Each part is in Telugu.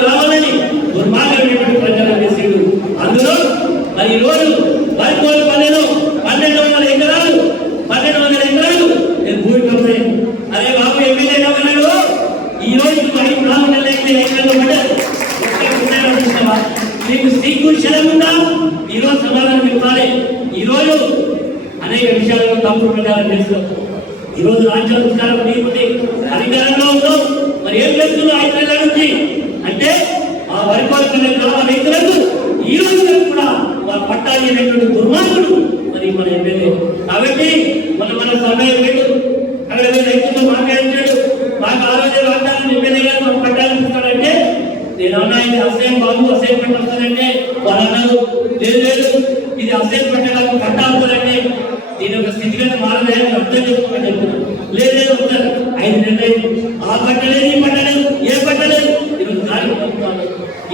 రావాలని దుర్మార్గమైనటువంటి ప్రచారం చేసేడు అందులో మరి ఈ రోజు పల్లెలో పన్నెండు వందల ఎకరాలు పన్నెండు వందల ఎకరాలు నేను భూమి పంపే అరే బాబు ఎమ్మెల్యే కావాలన్నాడు ఈ రోజు ఐదు నాలుగు నెలల ఎకరాలు మీకు సిగ్గు ఈ రోజు సమాధానం చెప్పాలి. ఈ అనేక విషయాలను తప్పుడు ప్రచారం చేస్తున్నాం ఈ రోజు రాజ్యాంగ అధికారం నీకుంది అధికారంలో ఉందో మరి ఏం చేస్తున్నారు ఐదు నుంచి అంటే ఆ పరిపాలన గ్రామ రైతులకు ఈ రోజు కూడా వారు పట్టాలి దుర్మార్గుడు. మరి మన ఎమ్మెల్యే. కాబట్టి మన మన సమయం లేదు. అక్కడ రైతులతో మాట్లాడించాడు మాకు ఆ రోజే వాగ్దానం ఎమ్మెల్యే గారు మనం పట్టాలనిపిస్తాడంటే నేను అన్నా ఇది అసహ్యం బాబు అసైన్మెంట్ వస్తుందంటే వాళ్ళు అన్నారు లేదు లేదు. ఇది అసైన్మెంట్ నాకు పట్టా నేను ఒక యొక్క స్థితిగతి మారలేదు అర్థం చేసుకోమని చెప్తున్నాను లేదు ఉంటారు. ఐదు నెలలు. ఆ పట్టలేదు ఈ పట్టలేదు ఏ పట్టలేదు. ఈరోజు దారి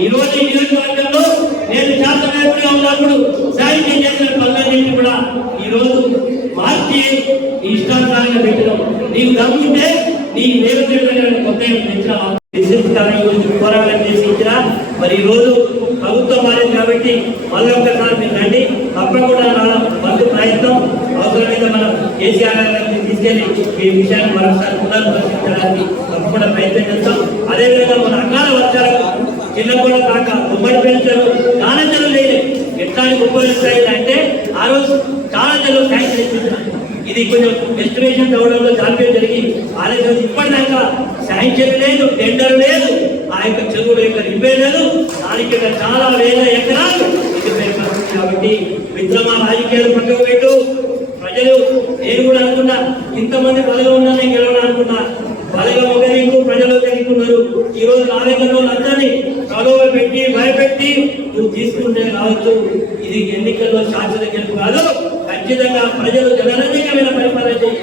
ఈ రోజు ఈ నియోజకవర్గంలో నేను శాసనసభ్యుడిగా ఉన్నప్పుడు సాహిత్యం చేసిన పనులన్నింటి కూడా ఈ రోజు మార్చి ఇష్టానుసారంగా పెట్టడం నీకు దమ్ముంటే నీ రేవంత్ కొత్త పెంచిన విశిష్టాన్ని గురించి పోరాటం చేసి ఇచ్చిన. మరి ఈరోజు ప్రభుత్వం మారింది కాబట్టి మళ్ళీ ఒకసారి మీరు రండి. తప్పకుండా అవసరమైతే మనం కేసీఆర్ గారిని తీసుకెళ్ళి ఈ విషయాన్ని మరొకసారి పునర్పరిశీలించడానికి తప్పకుండా ప్రయత్నం చేస్తాం. అదేవిధంగా మన అకాల వర్షాలకు చిన్నప్పుడు కాక ఉమ్మడి పెంచారు కానంచలు లేదు ఎట్లాంటి ఉపయోగిస్తాయి అంటే ఆ రోజు చాలా ట్యాంక్ ఇది కొంచెం ఎస్టిమేషన్ తవ్వడంలో జాప్యం జరిగి ఆలస్యం ఇప్పటిదాకా శాంక్షన్ లేదు టెండర్ లేదు. ఆ యొక్క చెరువుల యొక్క రిపేర్ లేదు. దానికి చాలా వేల ఎకరాలు ఇది కాబట్టి మిత్రమా రాజకీయాలు పక్కకు పెట్టు. ప్రజలు నేను కూడా అనుకున్నా ఇంతమంది బలగా ఉన్నానని గెలవడం అనుకున్నా. బలగా ఒక ప్రజలు ఒకరికున్నారు ఈ రోజు నా దగ్గర వాళ్ళందరినీ కలువ పెట్టి భయపెట్టి నువ్వు తీసుకుంటే రావచ్చు ఇది ఎన్నికల్లో శాశ్వత గెలుపు కాదు. ఖచ్చితంగా ప్రజలు జనరంజకమైన పరిపాలన చేయి.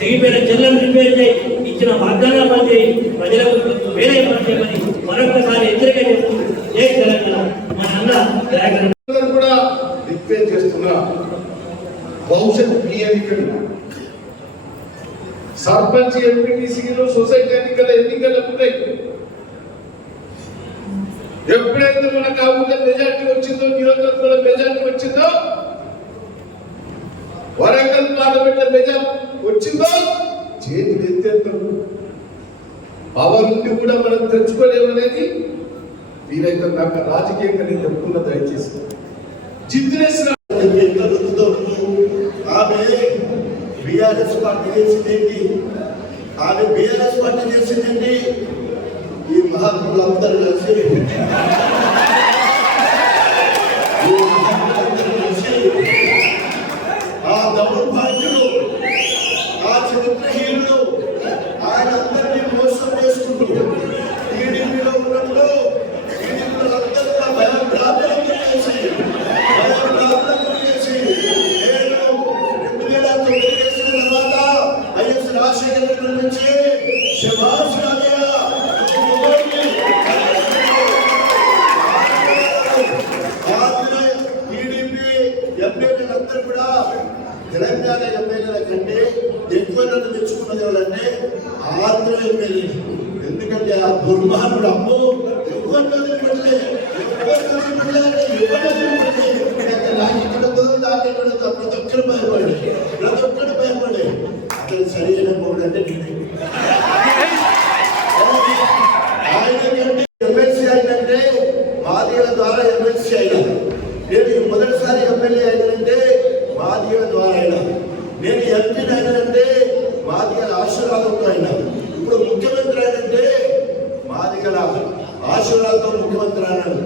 తెగిపోయిన చెల్లెలు రిపేర్ చేయి. ఇచ్చిన వాగ్దానాలు చేయి ప్రజలకు వేరే పని చేయమని మరొకసారి హెచ్చరిక చేస్తూ ఏ తెలంగాణ మన అన్న దయాకరణ అందరూ కూడా రిక్వెస్ట్ చేస్తున్నా భవిష్యత్ మీ ఎన్నికలు. సర్పంచ్ ఎంపీటీసీలు సొసైటీ ఎన్నికల ఎన్నికలు ఉంటాయి ఎప్పుడైతే మన కాకుండా మెజార్టీ వచ్చిందో నియోజకవర్గంలో మెజార్టీ వచ్చిందో వరంగల్ పార్లమెంట్ మెజార్టీ వచ్చిందో చేతులు ఎత్తేస్తారు పవర్ ఉండి కూడా మనం తెచ్చుకోలేమనేది వీరైతే నాకు రాజకీయంగా నేను చెప్తున్నా దయచేసి. జిద్దులేసిన బీఆర్ఎస్ పార్టీ చేసిందేంటి? ఆమె బీఆర్ఎస్ పార్టీ చేసిందేంటి? ఈ మహాత్ములు అందరూ కలిసి ఈ మహాత్ములందరూ కలిసి ఆ దౌర్భాగ్యుడు ఆ చరిత్రహీనుడు ఆయన అందరినీ మోసం చేసుకుంటూ టీడీపీలో ఉన్నప్పుడు టీడీపీలో అందరూ కూడా భయం ప్రాంతాలకు చేసి భయం ప్రాంతాలకు చేసి నేను రెండు వేల తొమ్మిది చేసిన తర్వాత వైఎస్ రాజశేఖర రెడ్డి నుంచి శభాష్ రాజయ్య నువ్వు మొదటి ఆంధ్ర టీడీపీ అందరూ కూడా తెలంగాణ ఎమ్మెల్యేల కంటే ఎక్కువ నన్ను మెచ్చుకున్నది ఎవరంటే ఆంధ్ర ఎమ్మెల్యే. ఎందుకంటే ఆ దుర్మార్గుడు అమ్మో ఎక్కువ పెట్టలే పెట్టలే పెట్టలే నాకు ఇక్కడ నాకు ప్రతి ఒక్కరు భయపడే ప్రతి ఒక్కరు భయపడే అతను సరైన మూడు అంటే ఎమ్మెల్సీ మాదిగల ద్వారా ఎమ్మెల్సీ అయినా. నేను మొదటిసారి ఎమ్మెల్యే అయినంటే బాధ్యుల ద్వారా అయినా నేను ఎంపీ అయినంటే బాధ్యుల ఆశీర్వాదంతో అయినా. ఇప్పుడు ముఖ్యమంత్రి అయినంటే బాధ్యుల ఆశీర్వాదంతో ముఖ్యమంత్రి అయినాడు.